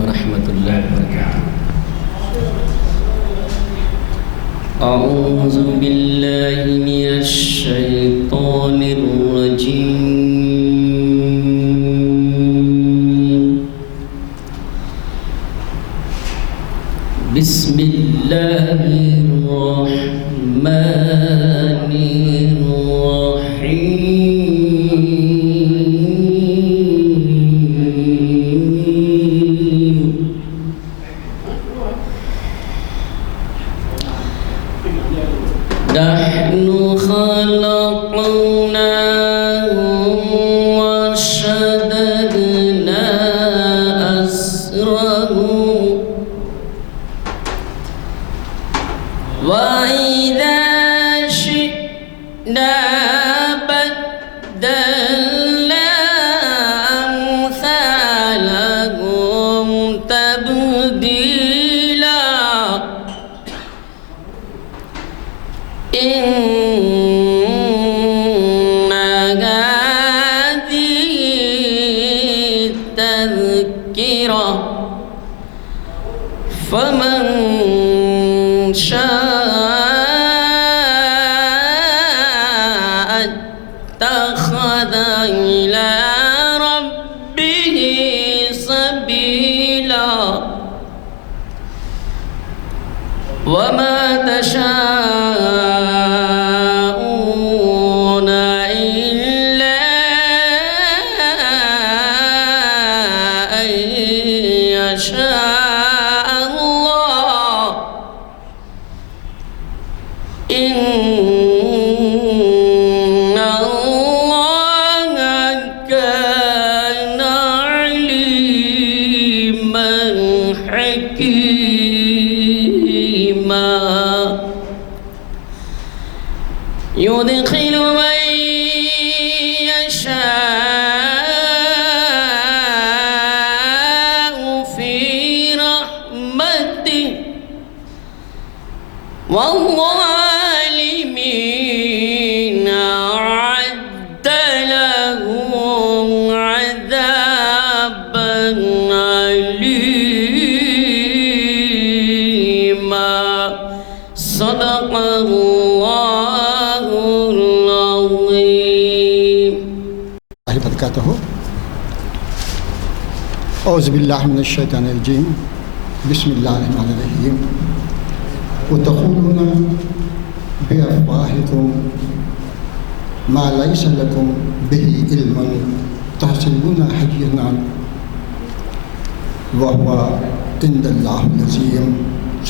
ورحمۃ اللہ وبرکاتہ۔ اعوذ باللہ من الشیطان الرجیم، بسم اللہ الرحمن الرحیم۔ نحن خلقناهم وشددنا أسرهم وإذا شئنا بدلنا أمثالهم تبديلا إن هذه تذكرة فمن شاء اتخذ إلى ربه سبيلا وما تشاءون إلا أن يشاء الله إن الله كان عليما حكيما يدخل من يشاء في رحمته والظالمين أعد لهم عذابا أليما صدق الله العظيم۔ وبركاته۔ أعوذ بالله من الشيطان الرجيم، بسم الله الرحمن الرحيم۔ وتقولون بأفواهكم ما ليس لكم به علم تحسبون حينا وهو عند الله العظيم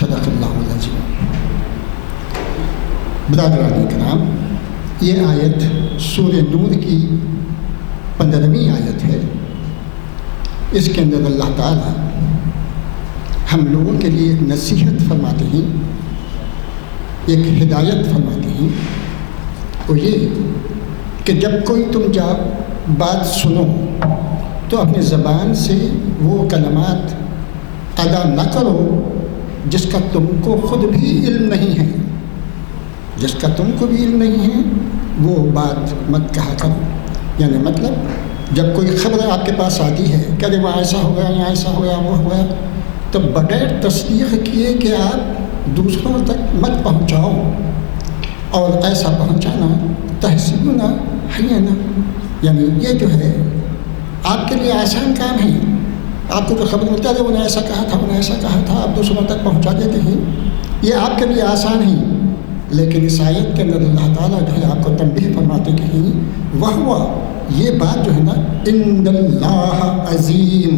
صدق الله العظيم۔ برادران کرام، یہ آیت سورہ نور کی 15ویں آیت ہے۔ اس کے اندر اللہ تعالیٰ ہم لوگوں کے لیے ایک نصیحت فرماتے ہیں، ایک ہدایت فرماتے ہیں، وہ یہ کہ جب کوئی تم بات سنو تو اپنی زبان سے وہ کلمات ادا نہ کرو جس کا تم کو خود بھی علم نہیں ہے، جس کا تم کو بھی علم نہیں ہے وہ بات مت کہا کرو۔ یعنی مطلب جب کوئی خبر آپ کے پاس آتی ہے کہ ارے وہ ایسا ہو گیا یا ایسا ہو گیا وہ ہوا، تو بغیر تصدیق کیے کہ آپ دوسروں تک مت پہنچاؤ، اور ایسا پہنچانا تحسبون حینا، یعنی یہ جو ہے آپ کے لیے آسان کام ہے۔ آپ کو جو خبر ملتا ہے انہیں ایسا کہا تھا انہیں ایسا کہا تھا، آپ دوسروں تک پہنچا دیتے ہیں، یہ آپ کے لیے آسان ہے۔ لیکن اس آیت کے اندر اللہ تعالیٰ جو ہے آپ کو تنبیہ فرماتے ہیں وہ یہ بات جو ہے نا عند اللہ عظیم،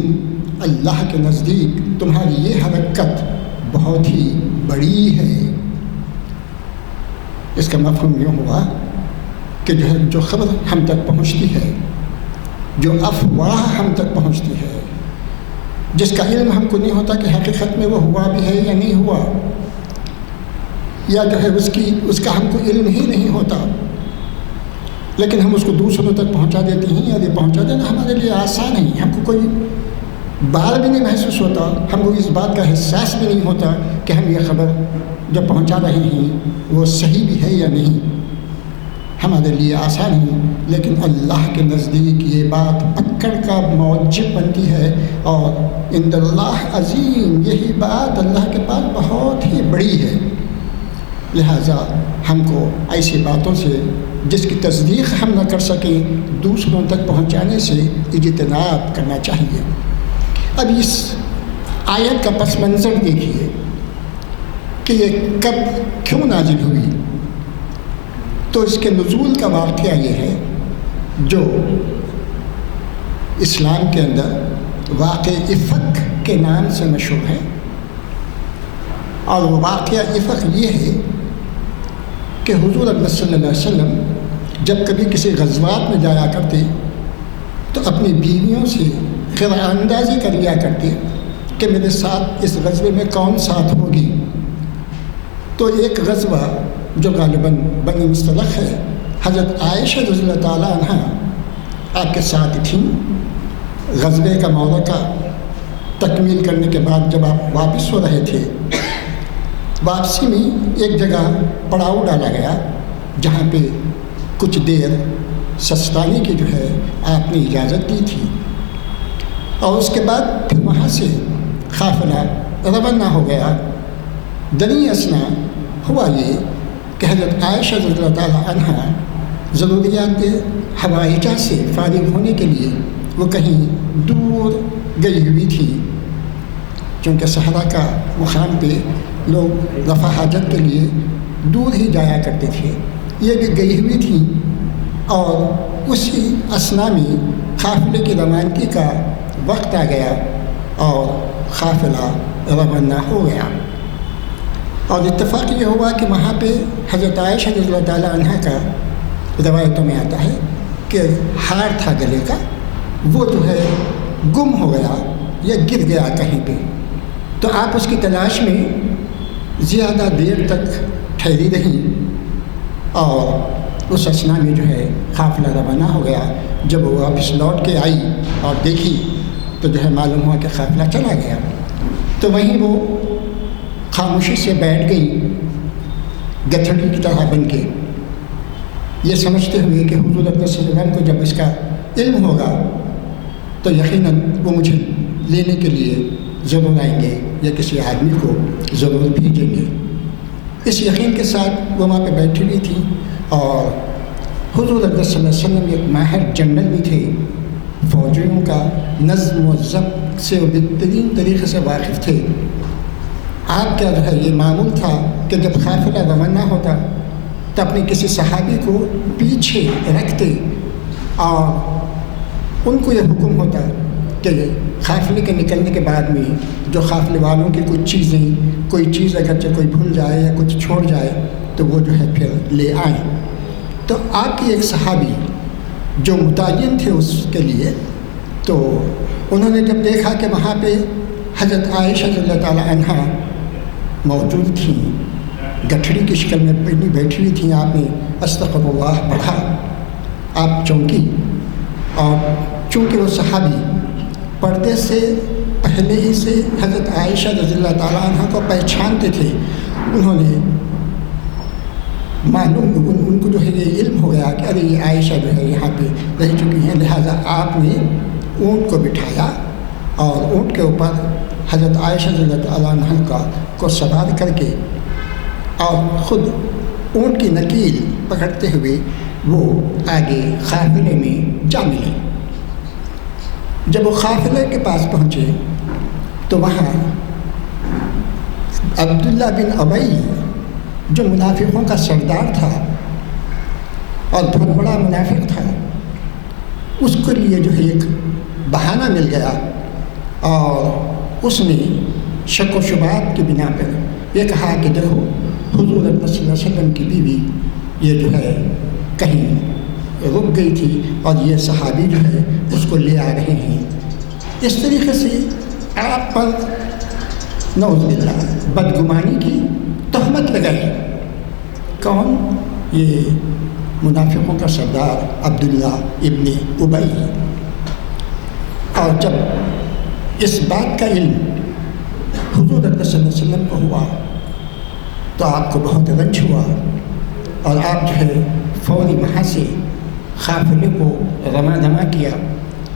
اللہ کے نزدیک تمہاری یہ حرکت بہت ہی بڑی ہے۔ اس کا مفہوم یہ ہوا کہ جو خبر ہم تک پہنچتی ہے، جو افواہ ہم تک پہنچتی ہے، جس کا علم ہم کو نہیں ہوتا کہ حقیقت میں وہ ہوا بھی ہے یا نہیں ہوا، یا جو ہے اس کا ہم کو علم ہی نہیں ہوتا، لیکن ہم اس کو دوسروں تک پہنچا دیتے ہیں، یا یہ پہنچا دینا ہمارے لیے آسان ہے، ہم کو کوئی بار بھی نہیں محسوس ہوتا، ہم کو اس بات کا احساس بھی نہیں ہوتا کہ ہم یہ خبر جو پہنچا رہے ہیں وہ صحیح بھی ہے یا نہیں، ہمارے لیے آسان ہے، لیکن اللہ کے نزدیک یہ بات پکا پکڑ کا موجب بنتی ہے، اور عند اللہ عظیم، یہی بات اللہ کے پاس بہت ہی بڑی ہے۔ لہٰذا ہم کو ایسی باتوں سے جس کی تصدیق ہم نہ کر سکیں دوسروں تک پہنچانے سے اجتناب کرنا چاہیے۔ اب اس آیت کا پس منظر دیکھیے کہ یہ کب کیوں نازل ہوئی۔ تو اس کے نزول کا واقعہ یہ ہے جو اسلام کے اندر واقعہ افق کے نام سے مشہور ہے، اور وہ واقعہ افق یہ ہے کہ حضور اکرم صلی اللہ علیہ وسلم جب کبھی کسی غزوات میں جایا کرتے تو اپنی بیویوں سے خرہ اندازی کر لیا کرتے کہ میرے ساتھ اس غزوے میں کون ساتھ ہوگی۔ تو ایک غزوہ جو غالباً بنی مصطلق ہے، حضرت عائشہ رضی اللہ تعالیٰ عنہ آپ کے ساتھ تھیں۔ غزوے کا معرکہ تکمیل کرنے کے بعد جب آپ واپس ہو رہے تھے، واپسی میں ایک جگہ پڑاؤ ڈالا گیا جہاں پہ کچھ دیر سستانے کی جو ہے آپ نے اجازت دی تھی، اور اس کے بعد پھر وہاں سے قافلہ روانہ ہو گیا۔ دریں اثنا ہوا یہ کہ حضرت عائشہ رضی اللہ تعالیٰ عنہ ضروریات حوائجہ سے فارغ ہونے کے لیے وہ کہیں دور گئی ہوئی تھی، چونکہ صحرا کا مقام پہ لوگ رفع حاجت کے لیے دور ہی جایا کرتے تھے، یہ بھی گئی ہوئی تھیں، اور اسی اثنا میں قافلے کی روانگی کا وقت آ گیا اور قافلہ روانہ ہو گیا۔ اور اتفاق یہ ہوا کہ وہاں پہ حضرت عائشہ رضی اللہ تعالیٰ عنہ کا روایتوں میں آتا ہے کہ ہار تھا گلے کا، وہ جو ہے گم ہو گیا یا گر گیا کہیں پہ۔ تو آپ اس کی تلاش میں زیادہ دیر تک ٹھہری رہیں، اور اس اثنا میں جو ہے قافلہ روانہ ہو گیا۔ جب وہ واپس لوٹ کے آئی اور دیکھی تو جو ہے معلوم ہوا کہ قافلہ چلا گیا، تو وہیں وہ خاموشی سے بیٹھ گئی گٹھڑی کی طرح بن کے، یہ سمجھتے ہوئے کہ حضور اکرم صلی اللہ علیہ وسلم کو جب اس کا علم ہوگا تو یقیناً وہ مجھے لینے کے لیے ضرور آئیں گے یا کسی آدمی کو ضرور بھیجیں گے۔ اس یقین کے ساتھ وہ وہاں پہ بیٹھی ہوئی تھی، اور حضور اکرم صلی اللہ علیہ وسلم ایک ماہر جنرل بھی تھے، فوجیوں کا نظم و ضبط سے وہ بہترین طریقے سے واقف تھے۔ آپ کا جو ہے یہ معمول تھا کہ جب قافلہ روانہ ہوتا تو اپنے کسی صحابی کو پیچھے رکھتے، اور ان کو یہ حکم ہوتا کہ قافلے کے نکلنے کے بعد میں جو قافلے والوں کی کچھ چیزیں، کوئی چیز اگرچہ کوئی بھول جائے یا کچھ چھوڑ جائے تو وہ جو ہے پھر لے آئیں۔ تو آپ کی ایک صحابی جو متعین تھے اس کے لیے، تو انہوں نے جب دیکھا کہ وہاں پہ حضرت عائشہ رضی اللہ تعالیٰ عنہ موجود تھیں، گٹھڑی کی شکل میں بیٹھی ہوئی تھیں، آپ نے استغفر اللہ پڑھا، آپ چونکی، اور چونکہ وہ صحابی پردے سے پہلے ہی سے حضرت عائشہ رضی اللہ تعالیٰ عنہ کو پہچانتے تھے، انہوں نے معلوم ان کو جو ہے یہ علم ہو گیا کہ ارے یہ عائشہ جو ہے یہاں پہ رہ چکی ہیں، لہٰذا آپ نے اونٹ کو بٹھایا اور اونٹ کے اوپر حضرت عائشہ رضی اللہ تعالیٰ عنہ کو سوار کر کے اور خود اونٹ کی نکیل پکڑتے ہوئے وہ آگے قافلے میں جا ملے۔ جب وہ قافلے کے پاس پہنچے تو وہاں عبداللہ بن ابی جو منافقوں کا سردار تھا اور بہت بڑا منافق تھا، اس کے لیے جو ہے ایک بہانہ مل گیا، اور اس نے شک و شبہات کی بنا پر یہ کہا کہ دیکھو حضور اکرم صلی اللہ علیہ وسلم کی بیوی یہ جو ہے کہیں رک گئی تھی اور یہ صحابی جو ہے اس کو لے آ رہے ہیں۔ اس طریقے سے آپ پر نعوذ باللہ بدگمانی کی تہمت لگائی۔ کون؟ یہ منافقوں کا سردار عبداللہ ابن ابی۔ اور جب اس بات کا علم حضور اکرم صلی اللہ علیہ وسلم کو ہوا تو آپ کو بہت رنج ہوا، اور آپ جو ہے فوری وہاں سے قافلے کو رواں کیا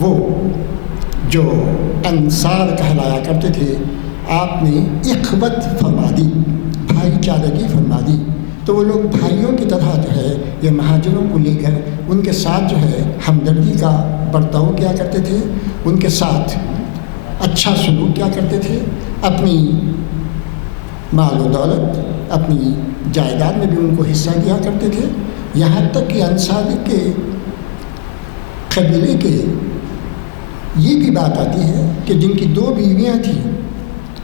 وہ جو انصار کہلایا کرتے تھے، آپ نے اخوت فرما دی، بھائی چارگی فرما دی. تو وہ لوگ بھائیوں کی طرح جو ہے یہ مہاجروں کو لے کر ان کے ساتھ جو ہے ہمدردی کا برتاؤ کیا کرتے تھے، ان کے ساتھ اچھا سلوک کیا کرتے تھے، اپنی مال و دولت، اپنی جائیداد میں بھی ان کو حصہ دیا کرتے تھے. یہاں تک کہ انصار کے قبیلے کے یہ بھی بات آتی ہے کہ جن کی 2 بیویاں تھیں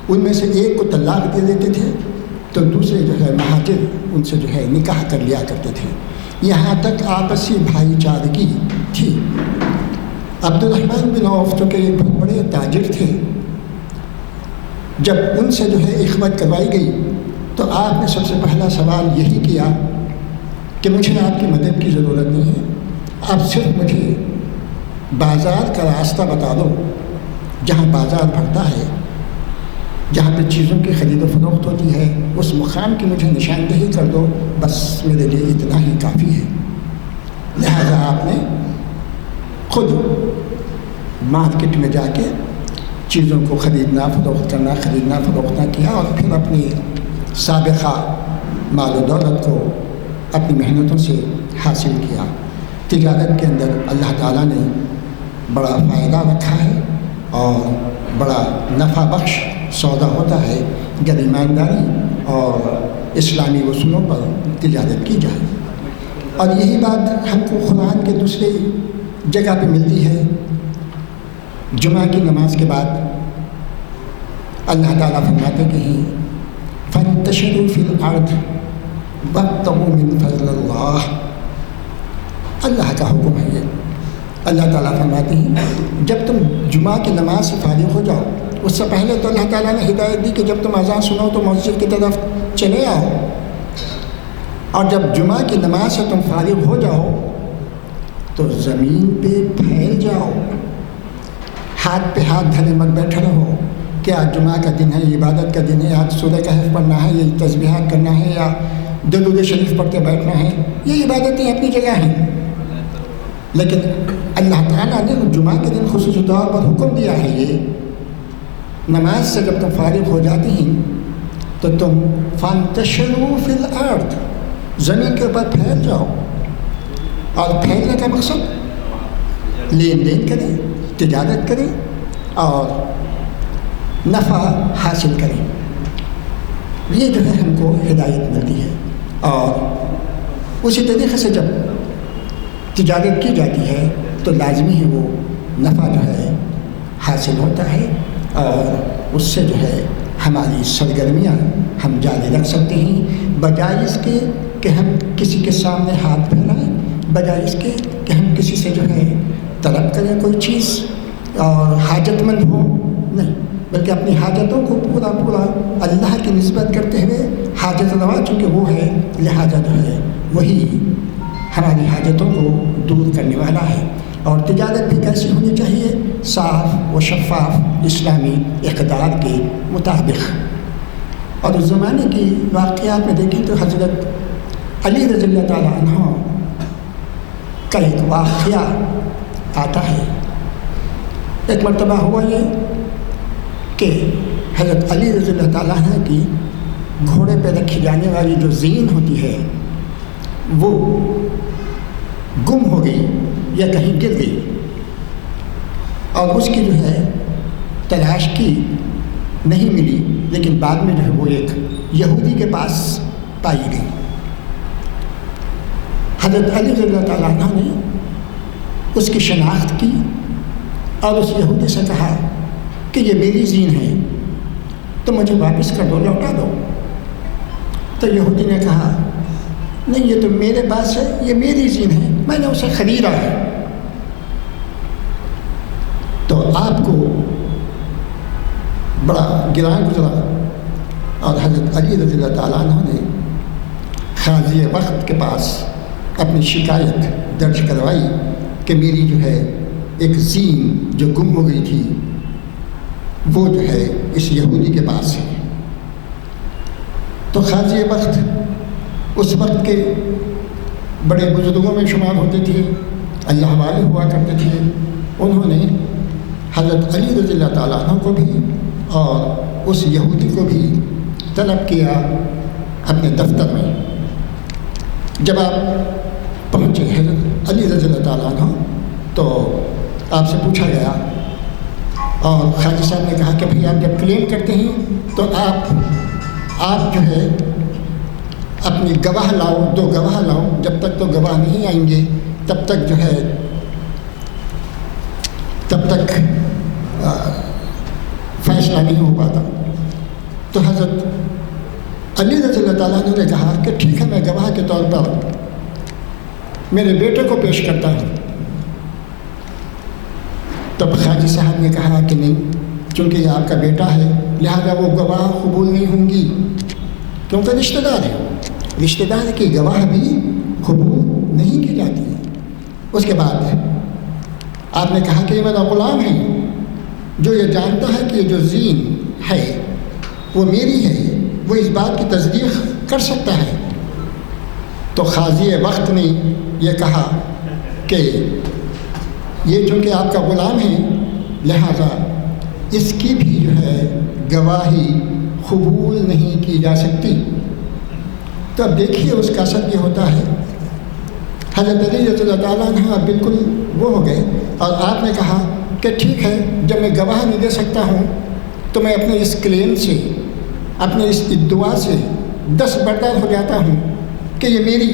ان میں سے ایک کو طلاق دے دیتے تھے تو دوسرے جو ہے مہاجر ان سے جو ہے نکاح کر لیا کرتے تھے. یہاں تک آپسی بھائی چارگی تھی. عبد الرحمن بن عوف جو کہ ایک بہت بڑے تاجر تھے، جب ان سے جو ہے اخوت کروائی گئی تو آپ نے سب سے پہلا سوال یہی کیا کہ مجھے آپ کی مدد کی ضرورت نہیں ہے، آپ صرف مجھے بازار کا راستہ بتا دو، جہاں بازار بڑھتا ہے، جہاں پہ چیزوں کی خرید و فروخت ہوتی ہے، اس مقام کی مجھے نشاندہی کر دو، بس میرے لیے اتنا ہی کافی ہے. لہذا آپ نے خود مارکیٹ میں جا کے چیزوں کو خریدنا فروختہ کیا اور پھر اپنی سابقہ مال و دولت کو اپنی محنتوں سے حاصل کیا. تجارت کے اندر اللہ تعالیٰ نے بڑا فائدہ رکھا ہے اور بڑا نفع بخش سودا ہوتا ہے جب ایمانداری اور اسلامی اصولوں پر تجارت کی جائے. اور یہی بات ہم کو قرآن کے دوسرے جگہ پہ ملتی ہے. جمعہ کی نماز کے بعد اللہ تعالیٰ فرماتے کہ فانتشروا فی الارض وابتغوا من فضل اللہ. اللہ کا حکم ہے یہ. اللہ تعالیٰ فرماتے ہیں جب تم جمعہ کی نماز سے فارغ ہو جاؤ، اس سے پہلے تو اللہ تعالیٰ نے ہدایت دی کہ جب تم اذان سنو تو مسجد کی طرف چلے آؤ، اور جب جمعہ کی نماز سے تم فارغ ہو جاؤ تو زمین پہ پھیل جاؤ، ہاتھ پہ ہاتھ دھرے مت بیٹھے رہو کہ آج جمعہ کا دن ہے، عبادت کا دن ہے، آج سورہ کہف پڑھنا ہے، یہ تسبیحات کرنا ہے یا درود شریف پڑھتے بیٹھنا ہے. یہ عبادتیں اپنی جگہ ہیں، لیکن اللہ تعالیٰ نے جمعہ کے دن خصوصی طور پر حکم دیا ہے یہ نماز سے جب تم فارغ ہو جاتی ہیں تو تم فانتشروا فی الارض، زمین کے اوپر پھیل جاؤ. اور پھیلنے کا مقصد لین دین کریں، تجارت کریں اور نفع حاصل کریں. یہ جو ہے ہم کو ہدایت ملتی ہے. اور اسی طریقے سے جب تجارت کی جاتی ہے تو لازمی ہے وہ نفع جو ہے حاصل ہوتا ہے اور اس سے جو ہے ہماری سرگرمیاں ہم جاری رکھ سکتے ہیں، بجائے اس کے کہ ہم کسی کے سامنے ہاتھ پھیلائیں، بجائے اس کے کہ ہم کسی سے جو ہے طلب کریں کوئی چیز اور حاجت مند ہو، نہیں، بلکہ اپنی حاجتوں کو پورا اللہ کی نسبت کرتے ہوئے حاجت روا چونکہ وہ ہے، لہٰذا جو ہے وہی ہماری حاجتوں کو دور کرنے والا ہے. اور تجارت بھی کیسی ہونی چاہیے؟ صاف و شفاف اسلامی اقدار کے مطابق. اور اس زمانے کی واقعات میں دیکھیں تو حضرت علی رضی اللہ تعالیٰ عنہ کا ایک واقعہ آتا ہے. ایک مرتبہ ہوا یہ کہ حضرت علی رضی اللہ تعالیٰ عنہ کی گھوڑے پہ رکھی جانے والی جو زین ہوتی ہے وہ گم ہو گئی یا کہیں گر گئی، اور اس کی جو ہے تلاش کی نہیں ملی، لیکن بعد میں جو ہے وہ ایک یہودی کے پاس پائی گئی. حضرت علی رضی اللہ تعالیٰ عنہ نے اس کی شناخت کی اور اس یہودی سے کہا کہ یہ میری زین ہے، تو مجھے واپس کر دو، لوٹا دو. تو یہودی نے کہا نہیں، یہ تو میرے پاس ہے، یہ میری زین ہے، میں نے اسے خریدا ہے. تو آپ کو بڑا گراں گزرا اور حضرت علی رضی اللہ تعالیٰ عنہ نے قاضی وقت کے پاس اپنی شکایت درج کروائی کہ میری جو ہے ایک زین جو گم ہو گئی تھی وہ جو ہے اس یہودی کے پاس ہے. تو قاضی وقت اس وقت کے بڑے بزرگوں میں شمار ہوتے تھے، اللہ والے ہوا کرتے تھے، انہوں نے حضرت علی رضی اللہ تعالیٰ عنہ کو بھی اور اس یہودی کو بھی طلب کیا اپنے دفتر میں۔ جب آپ پہنچے حضرت علی رضی اللہ تعالیٰ عنہ تو آپ سے پوچھا گیا، اور خواجہ صاحب نے کہا کہ بھئی آپ جب کلیم کرتے ہیں تو آپ جو ہے اپنی گواہ لاؤ، 2 گواہ لاؤ، جب تک تو گواہ نہیں آئیں گے تب تک جو ہے فیصلہ نہیں ہو پاتا۔ تو حضرت علی رضی اللہ تعالیٰ عنہ نے کہا کہ ٹھیک ہے، میں گواہ کے طور پر میرے بیٹے کو پیش کرتا ہوں۔ تب خواجہ صاحب نے کہا کہ نہیں، چونکہ یہ آپ کا بیٹا ہے لہذا وہ گواہ قبول نہیں ہوں گی، کیونکہ رشتہ دار ہے، رشتہ دار کی گواہ بھی قبول نہیں کی جاتی ہے۔ اس کے بعد آپ نے کہا کہ یہ میرا غلام ہے جو یہ جانتا ہے کہ یہ جو زین ہے وہ میری ہے، وہ اس بات کی تصدیق کر سکتا ہے۔ تو قاضی وقت نے یہ کہا کہ یہ چونکہ آپ کا غلام ہے لہذا اس کی بھی جو ہے گواہی قبول نہیں کی جا سکتی۔ تو اب دیکھیے اس کا اثر یہ ہوتا ہے، حضرت علی رضی اللہ تعالیٰ عنہ بالکل وہ ہو گئے، اور آپ نے کہا کہ ٹھیک ہے، جب میں گواہ نہیں دے سکتا ہوں تو میں اپنے اس کلیم سے، اپنے اس ادعا سے دستبردار ہو جاتا ہوں کہ یہ میری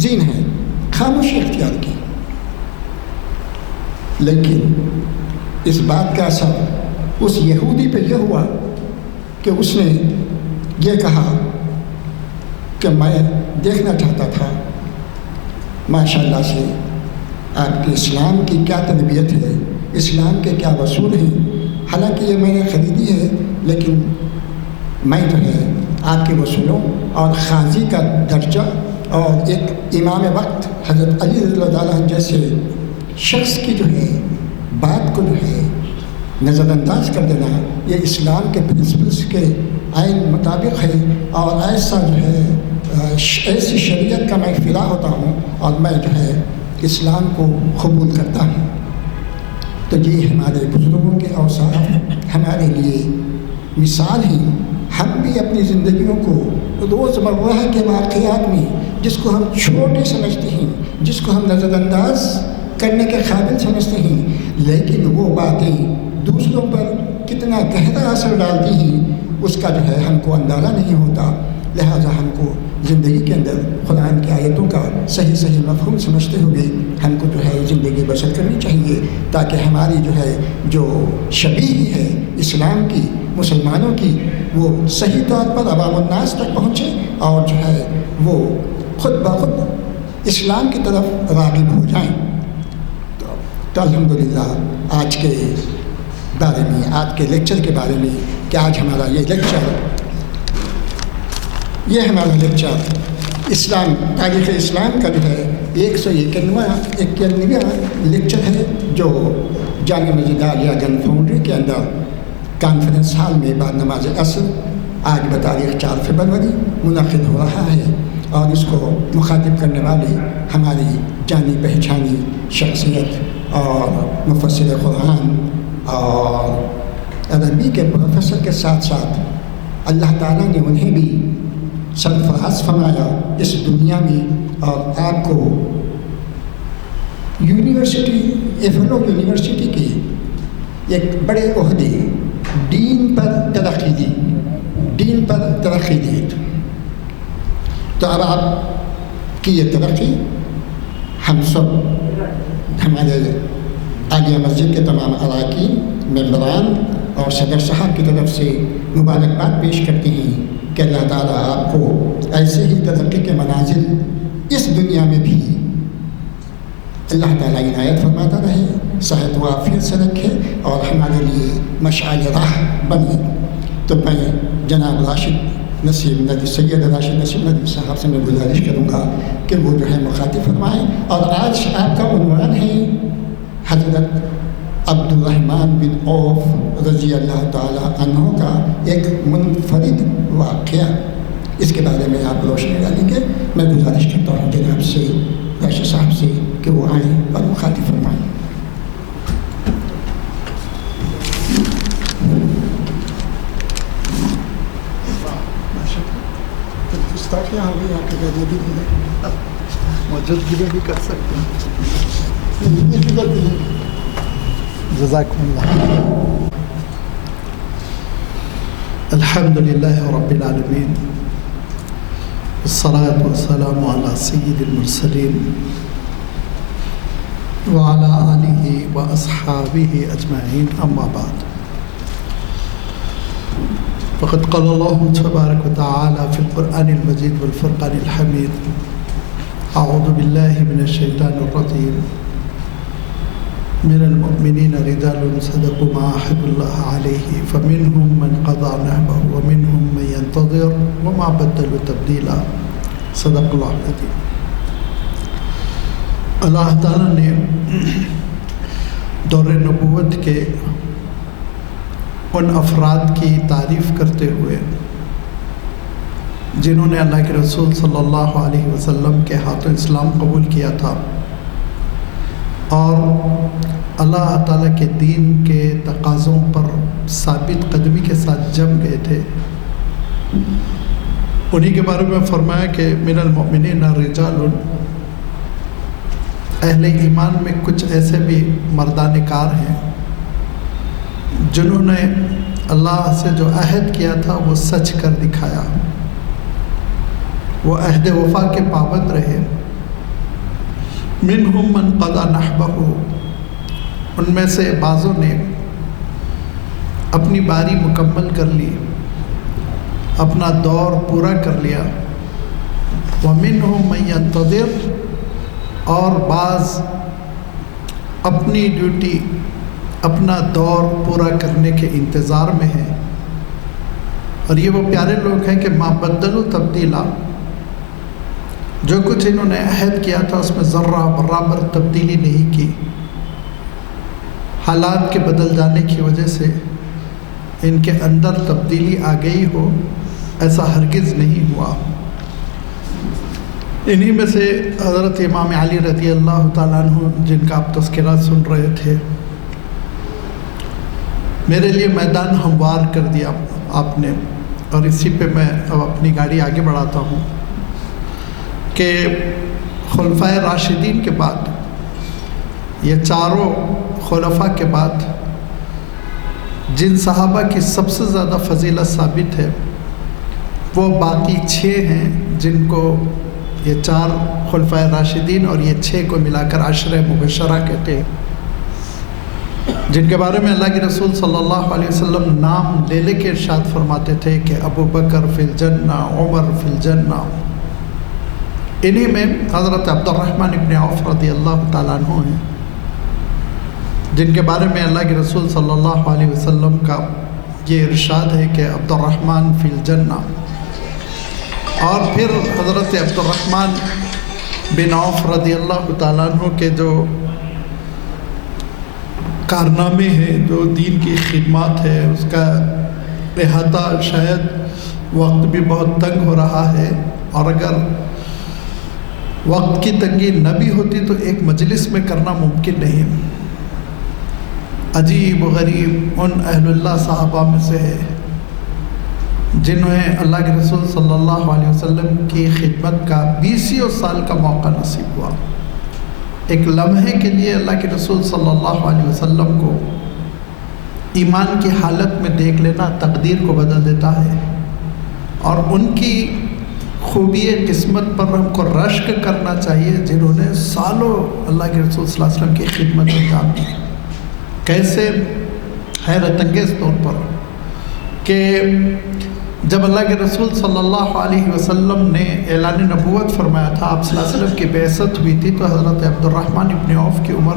زین ہے۔ خاموشی اختیار کی، لیکن اس بات کا اثر اس یہودی پہ یہ ہوا کہ اس نے یہ کہا کہ میں دیکھنا چاہتا تھا ماشاءاللہ سے آپ کے اسلام کی کیا تربیت ہے، اسلام کے کیا اصول ہیں۔ حالانکہ یہ میں نے خریدی ہے، لیکن میں جو ہے آپ کے اصولوں اور قاضی کا درجہ اور ایک امام وقت حضرت علی رضی اللہ تعالیٰ عنہ جیسے شخص کی جو ہے بات کو جو ہے نظر انداز کر دینا، یہ اسلام کے پرنسپلس کے آئین مطابق ہے، اور ایسا جو ہے ایسی شریعت کا میں فدا ہوتا ہوں اور میں جو ہے اسلام کو قبول کرتا ہوں۔ تو یہ ہمارے بزرگوں کے اوصاف ہمارے لیے مثال ہیں۔ ہم بھی اپنی زندگیوں کو روزمرہ کے واقعات میں جس کو ہم چھوٹے سمجھتے ہیں، جس کو ہم نظر انداز کرنے کے قابل سمجھتے ہیں، لیکن وہ باتیں دوسروں پر کتنا گہرا اثر ڈالتی ہیں اس کا جو ہے ہم کو اندازہ نہیں ہوتا۔ لہٰذا ہم کو زندگی کے اندر قرآن کی آیتوں کا صحیح مفہوم سمجھتے ہوئے ہم کو جو ہے زندگی بسر کرنی چاہیے، تاکہ ہماری جو ہے جو شبیہ ہے اسلام کی، مسلمانوں کی، وہ صحیح طور پر عوام الناس تک پہنچے اور جو ہے وہ خود بخود اسلام کی طرف راغب ہو جائیں۔ تو الحمدللہ آج کے بارے میں، آج کے لیکچر کے بارے میں کہ آج ہمارا یہ ہمارا لیکچر اسلام، تاریخ اسلام کا جو ہے 191واں لیکچر ہے، جو جامعہ مسجد عالیہ گنج فاؤنڈری کے اندر کانفرنس ہال میں بعد نماز عصر آج بتاریخ 4 فروری منعقد ہو رہا ہے، اور اس کو مخاطب کرنے والے ہماری جانی پہچانی شخصیت اور مفسر قرآن اور عربی کے پروفیسر کے ساتھ ساتھ اللہ تعالیٰ نے انہیں بھی سرفراز فرمایا اس دنیا میں، اور آپ کو یونیورسٹی ایفلو یونیورسٹی کی ایک بڑے عہدے دین پر ترقی دی۔ تو اب آپ کی یہ ترقی ہم سب، ہمارے عالیہ مسجد کے تمام اراکین، ممبران اور صدر صاحب کی طرف سے مبارکباد پیش کرتے ہیں کہ اللہ تعالیٰ آپ کو ایسے ہی ترقی کے منازل اس دنیا میں بھی اللہ تعالیٰ عنایت فرماتا رہے، صحت و عافیت سے رکھے اور ہمارے لیے مشعل راہ بنے۔ تو میں جناب سید راشد نسیم ندوی صاحب سے میں گزارش کروں گا کہ وہ جو ہے مخاطب فرمائیں، اور آج آپ کا عنوان ہے حضرت عبد الرحمن بن عوف رضی اللہ تعالیٰ عنہ کا ایک منفرد واقعہ، اس کے بارے میں آپ روشنی ڈالیں گے۔ میں گزارش کرتا ہوں جناب سے راشد صاحب سے کہ وہ آئیں اور مخاطب فرمائیں۔ کیا ہو گیا آپ کے گھر میں موجودگی میں بھی کر سکتے ہیں. بھی جزاکم اللہ. الحمد للہ رب العالمین والصلاة والسلام على سید المرسلین وعلى آلہ واصحابہ اجمعین. اما بعد فقد قال اللہ تبارک وتعالی فی القرآن المجید والفرقان الحمید اعوذ باللہ من الشیطان الرجیم من المؤمنین رجال صدقوا ما عاهدوا الله علیہ فمنهم من قضى نحبه ومنهم من ينتظر وما بدلوا تبدیلا. صدق اللہ العظیم. اللہ تعالیٰ نے دور نبوت کے ان افراد کی تعریف کرتے ہوئے جنہوں نے اللہ کے رسول صلی اللہ علیہ وسلم کے ہاتھوں اسلام قبول کیا تھا اور اللہ تعالیٰ کے دین کے تقاضوں پر ثابت قدمی کے ساتھ جم گئے تھے، انہی کے بارے میں فرمایا کہ من المؤمنین رجال، اہل ایمان میں کچھ ایسے بھی مردان کار ہیں جنہوں نے اللہ سے جو عہد کیا تھا وہ سچ کر دکھایا، وہ عہد وفا کے پابند رہے. منہم من قضى نحبہ، ان میں سے بعضوں نے اپنی باری مکمل کر لی، اپنا دور پورا کر لیا. ومنہم من ينتظر، اور بعض اپنی ڈیوٹی، اپنا دور پورا کرنے کے انتظار میں ہیں. اور یہ وہ پیارے لوگ ہیں کہ ما بدلوا تبدیلا، جو کچھ انہوں نے عہد کیا تھا اس میں ذرہ برابر تبدیلی نہیں کی. حالات کے بدل جانے کی وجہ سے ان کے اندر تبدیلی آ گئی ہو، ایسا ہرگز نہیں ہوا. انہی میں سے حضرت امام علی رضی اللہ تعالیٰ عنہ جن کا آپ تذکرہ سن رہے تھے، میرے لیے میدان ہموار کر دیا آپ نے، اور اسی پہ میں اب اپنی گاڑی آگے بڑھاتا ہوں کہ خلفائے راشدین کے بعد، یہ چاروں خلفاء کے بعد جن صحابہ کی سب سے زیادہ فضیلت ثابت ہے وہ باقی 6 ہیں، جن کو یہ 4 خلفائے راشدین اور یہ 6 کو ملا کر عشرہ مبشرہ کہتے ہیں، جن کے بارے میں اللہ کے رسول صلی اللہ علیہ وسلم نام لے لے کے ارشاد فرماتے تھے کہ ابو بکر فی الجنہ، عمر فی الجنہ. انہی میں حضرت عبد الرحمن ابن عوف رضی اللہ تعالیٰ عنہ ہیں، جن کے بارے میں اللہ کے رسول صلی اللہ علیہ وسلم کا یہ ارشاد ہے کہ عبد الرحمن فی الجنہ. اور پھر حضرت عبد الرحمن بن عوف رضی اللہ تعالیٰ عنہ کے جو کارنامے ہیں، جو دین کی خدمات ہے، اس کا احاطہ شاید وقت بھی بہت تنگ ہو رہا ہے، اور اگر وقت کی تنگی نہ بھی ہوتی تو ایک مجلس میں کرنا ممکن نہیں. عجیب و غریب ان اہل اللہ صحابہ میں سے ہے جنہیں اللہ کے رسول صلی اللہ علیہ وسلم کی خدمت کا 20 سال کا موقع نصیب ہوا. ایک لمحے کے لیے اللہ کے رسول صلی اللہ علیہ وسلم کو ایمان کی حالت میں دیکھ لینا تقدیر کو بدل دیتا ہے، اور ان کی خوبی قسمت پر ہم کو رشک کرنا چاہیے جنہوں نے سالوں اللہ کے رسول صلی اللہ علیہ وسلم کی خدمت انجام دی. کیسے حیرت انگیز طور پر کہ جب اللہ کے رسول صلی اللہ علیہ وسلم نے اعلان نبوت فرمایا تھا، آپ صلی اللہ علیہ وسلم کی بعثت ہوئی تھی، تو حضرت عبد الرحمن ابن عوف کی عمر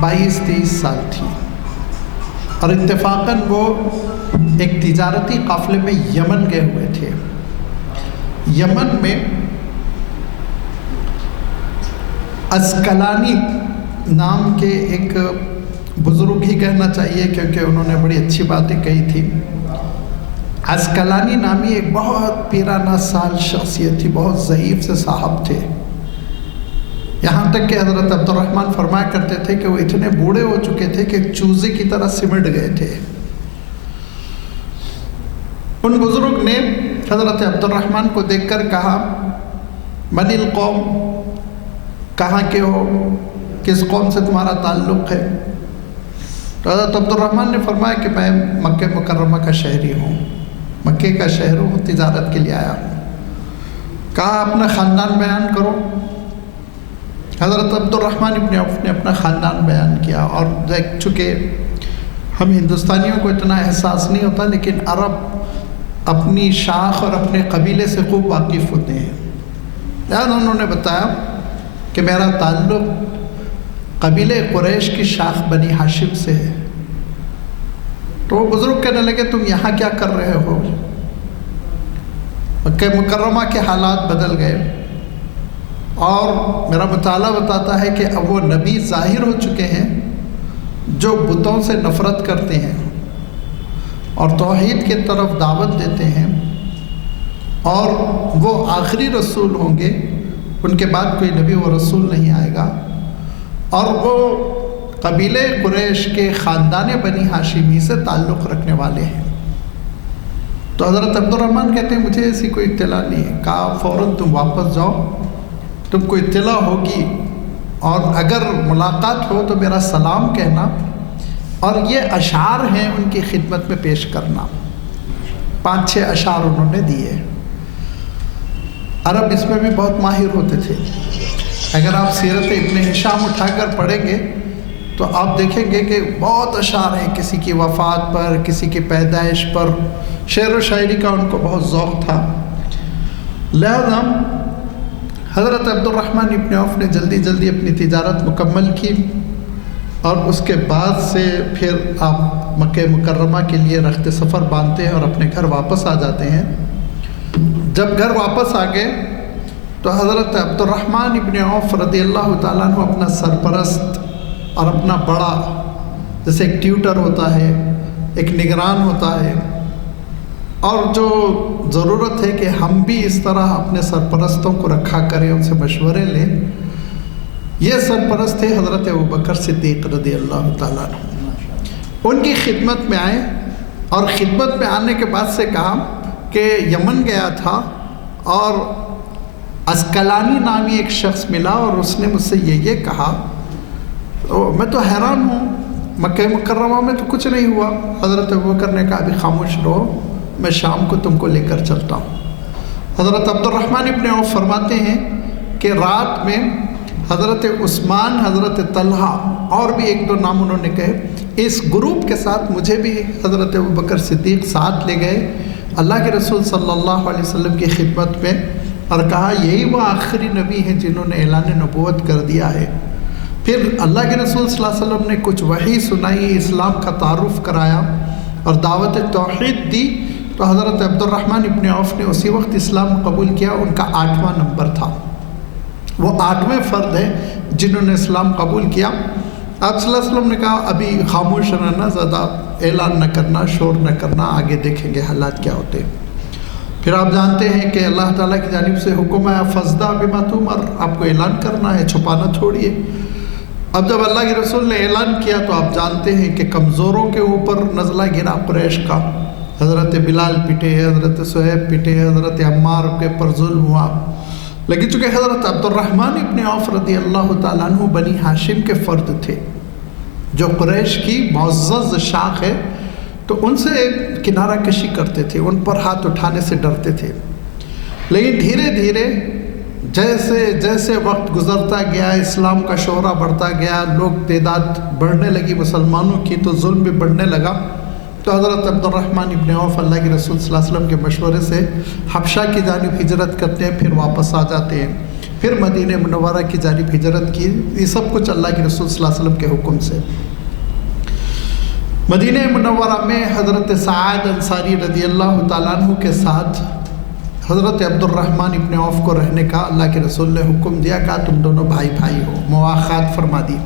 22-23 سال تھی، اور اتفاقاً وہ ایک تجارتی قافلے میں یمن گئے ہوئے تھے. یمن میں اسکلانی نام کے ایک بزرگ ہی کہنا چاہیے کیونکہ انہوں نے بڑی اچھی باتیں کہی تھی. اسکلانی نامی ایک بہت پیرانہ سال شخصیت تھی، بہت ضعیف سے صاحب تھے، یہاں تک کہ حضرت عبد الرحمن فرمایا کرتے تھے کہ وہ اتنے بوڑھے ہو چکے تھے کہ چوزے کی طرح سمٹ گئے تھے. ان بزرگ نے حضرت عبدالرحمن کو دیکھ کر کہا من القوم، کہاں کے ہو، کس قوم سے تمہارا تعلق ہے؟ تو حضرت عبدالرحمن نے فرمایا کہ میں مکہ مکرمہ کا شہری ہوں، مکے کا شہر ہوں، تجارت کے لیے آیا ہوں۔ کہا اپنا خاندان بیان کرو۔ حضرت عبدالرحمن ابن عوف نے اپنا خاندان بیان کیا، اور چونکہ ہم ہندوستانیوں کو اتنا احساس نہیں ہوتا، لیکن عرب اپنی شاخ اور اپنے قبیلے سے خوب واقف ہوتے ہیں۔ یعنی انہوں نے بتایا کہ میرا تعلق قبیلے قریش کی شاخ بنی ہاشم سے ہے۔ تو وہ بزرگ کہنے لگے تم یہاں کیا کر رہے ہو؟ مکہ مکرمہ کے حالات بدل گئے، اور میرا مطالعہ بتاتا ہے کہ اب وہ نبی ظاہر ہو چکے ہیں جو بتوں سے نفرت کرتے ہیں اور توحید کی طرف دعوت دیتے ہیں، اور وہ آخری رسول ہوں گے، ان کے بعد کوئی نبی و رسول نہیں آئے گا، اور وہ قبیلے قریش کے خاندان بنی ہاشمی سے تعلق رکھنے والے ہیں۔ تو حضرت عبدالرحمن کہتے ہیں مجھے ایسی کوئی اطلاع نہیں ہے۔ کہا فوراً تم واپس جاؤ، تم کو اطلاع ہوگی اور اگر ملاقات ہو تو میرا سلام کہنا، اور یہ اشعار ہیں ان کی خدمت میں پیش کرنا۔ 5-6 اشعار انہوں نے دیے۔ عرب اس میں بھی بہت ماہر ہوتے تھے۔ اگر آپ سیرت ابن ہشام اٹھا کر پڑھیں گے تو آپ دیکھیں گے کہ بہت اشعار ہیں، کسی کی وفات پر، کسی کی پیدائش پر، شعر و شاعری کا ان کو بہت ذوق تھا۔ لہذا حضرت عبدالرحمن ابن عوف نے جلدی جلدی اپنی تجارت مکمل کی، اور اس کے بعد سے پھر آپ مکہ مکرمہ کے لیے رخت سفر باندھتے ہیں اور اپنے گھر واپس آ جاتے ہیں۔ جب گھر واپس آ گئے تو حضرت عبدالرحمن ابن عوف رضی اللہ تعالیٰ عنہ اپنا سرپرست اور اپنا بڑا، جیسے ایک ٹیوٹر ہوتا ہے، ایک نگران ہوتا ہے، اور جو ضرورت ہے کہ ہم بھی اس طرح اپنے سرپرستوں کو رکھا کریں، ان سے مشورے لیں، یہ سرپرست تھے حضرت ابوبکر صدیق رضی اللہ تعالیٰ عنہ۔ ان کی خدمت میں آئے، اور خدمت میں آنے کے بعد سے کہا کہ یمن گیا تھا اور اسکلانی نامی ایک شخص ملا، اور اس نے مجھ سے یہ کہا، میں تو حیران ہوں، مکہ مکرمہ میں تو کچھ نہیں ہوا۔ حضرت ابوبکر نے کہا ابھی خاموش رہو، میں شام کو تم کو لے کر چلتا ہوں۔ حضرت عبدالرحمن ابن عوف فرماتے ہیں کہ رات میں حضرت عثمان، حضرت طلحہ اور بھی 1-2 نام انہوں نے کہے، اس گروپ کے ساتھ مجھے بھی حضرت ابوبکر صدیق ساتھ لے گئے اللہ کے رسول صلی اللہ علیہ وسلم کی خدمت میں، اور کہا یہی وہ آخری نبی ہیں جنہوں نے اعلان نبوت کر دیا ہے۔ پھر اللہ کے رسول صلی اللہ علیہ وسلم نے کچھ وحی سنائی، اسلام کا تعارف کرایا اور دعوت توحید دی، تو حضرت عبدالرحمن ابن عوف نے اسی وقت اسلام قبول کیا۔ ان کا 8واں نمبر تھا، وہ 8ویں فرد ہیں جنہوں نے اسلام قبول کیا۔ آپ صلی اللہ علیہ وسلم نے کہا ابھی خاموش رہنا، زیادہ اعلان نہ کرنا، شور نہ کرنا، آگے دیکھیں گے حالات کیا ہوتے ہیں۔ پھر آپ جانتے ہیں کہ اللہ تعالیٰ کی جانب سے حکم آیا فَاصْدَعْ بِمَا تُؤْمَرُ، آپ کو اعلان کرنا ہے، چھپانا چھوڑیے۔ اب جب اللہ کے رسول نے اعلان کیا تو آپ جانتے ہیں کہ کمزوروں کے اوپر نزلہ گرا قریش کا، حضرت بلال پٹے، حضرت صہیب پٹے، حضرت عمار کے پر ظلم ہوا۔ لیکن چونکہ حضرت عبدالرحمن ابن عوف رضی اللہ تعالیٰ عنہ بنی ہاشم کے فرد تھے، جو قریش کی معزز شاخ ہے، تو ان سے کنارہ کشی کرتے تھے، ان پر ہاتھ اٹھانے سے ڈرتے تھے۔ لیکن دھیرے دھیرے جیسے جیسے وقت گزرتا گیا، اسلام کا شہرہ بڑھتا گیا، لوگ تعداد بڑھنے لگی مسلمانوں کی، تو ظلم بھی بڑھنے لگا۔ تو حضرت عبدالرحمن ابن عوف اللہ کے رسول صلی اللہ علیہ وسلم کے مشورے سے حبشہ کی جانب ہجرت کرتے ہیں، پھر واپس آ جاتے ہیں، پھر مدینہ منورہ کی جانب ہجرت کی۔ یہ سب کچھ اللہ کے رسول صلی اللہ علیہ وسلم کے حکم سے۔ مدینہ منورہ میں حضرت سعد انصاری رضی اللہ تعالیٰ عنہ کے ساتھ حضرت عبدالرحمن ابن عوف کو رہنے کا اللہ کے رسول نے حکم دیا، کہا تم دونوں بھائی بھائی ہو، مواخات فرما دی۔